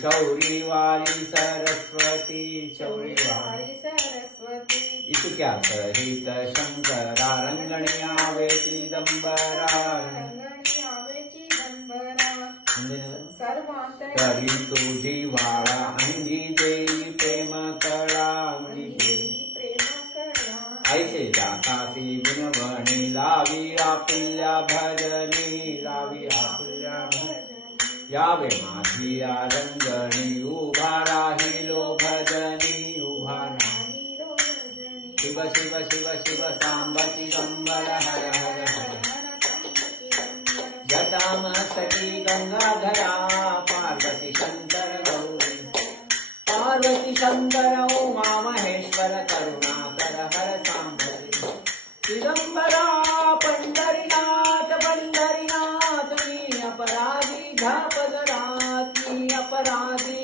चौरी वाली सरस्वती चौरी वाली सरस्वती इतक्या सहित शंकरा रंगणी आवे चिदंबरा रंगणी आवे चिदंबरा तरी तुझी वाळा अंगी देई प्रेम कळा अंगी देई प्रेम कळा ऐसे जातासी गुणवणी लावी आपुल्या भजनी लावी आपुल्या भजनी यावे माझी या रंगणी उभा राहिलो भजनी उभा राहिलो शिव शिव शिव शिव सांबती गंबर हर हर हर जटामस्तकी गंगाधरा पार्वती शंकर गौरी पार्वती शंकर उमा महेश्वर करुणाकर हर सांबती चिदंबरा पंढरीनाथ पंढरीनाथ मी अपराधी झापदरात मी अपराधी